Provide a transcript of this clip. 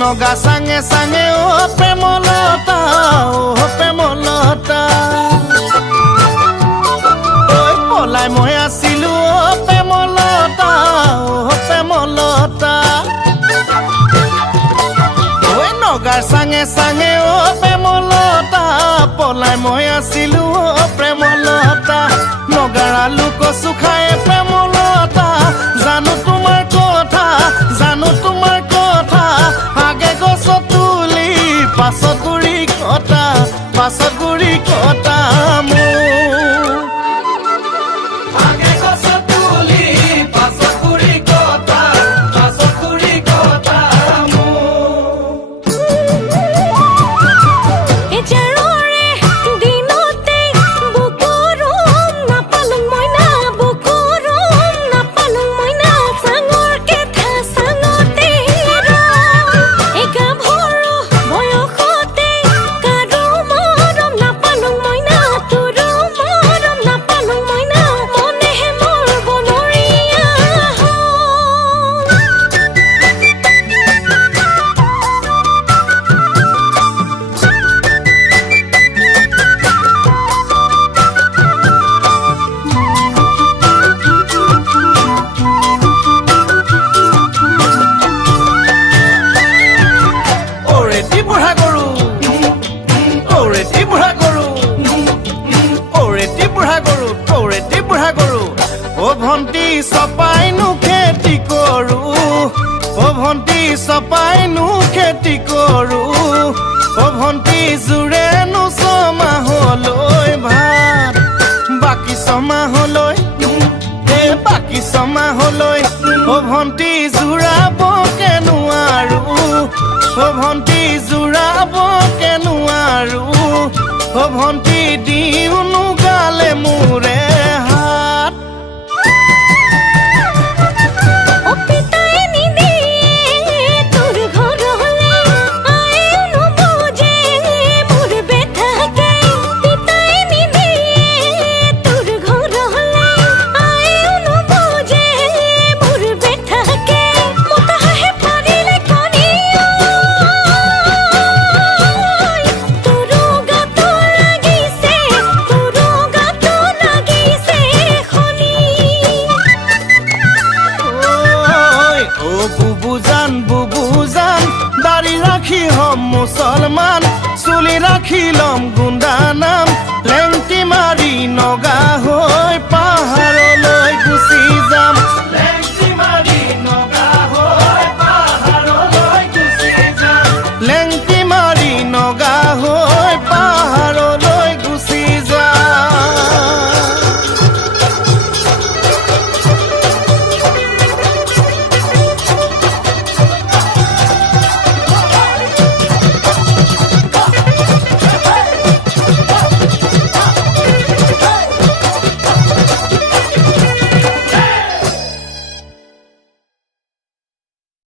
নগা সাঙে সাঙে ও প্ৰেমলতা ওই পলাই মই আছিলো ও প্ৰেমলতা ওই নগাৰ সাঙে সাঙে ও প্ৰেমলতা পলাই মই আছিলো ও প্ৰেমলতা নগাৰ আলু কচু খায় প্ৰেমলতা জানো তোমাৰ কথা আগে গছ তুলি পাছত গুৰি কটা আগে গছ তুলি পাছত গুৰি কটা ভন্টি সপাইনো খেতি কৰো ও ভন্টি জুৰেনো ছমাহলৈ ভাত বাকি ছমাহলৈ ও ভন্টি জুৰাব কেনুৱাৰো ও ভন্টি দিউনো গালে মোৰে হাত বুবুজান দাড়ি ৰাখি হম মুসলমান চুলি ৰাখি লম গুন্ডা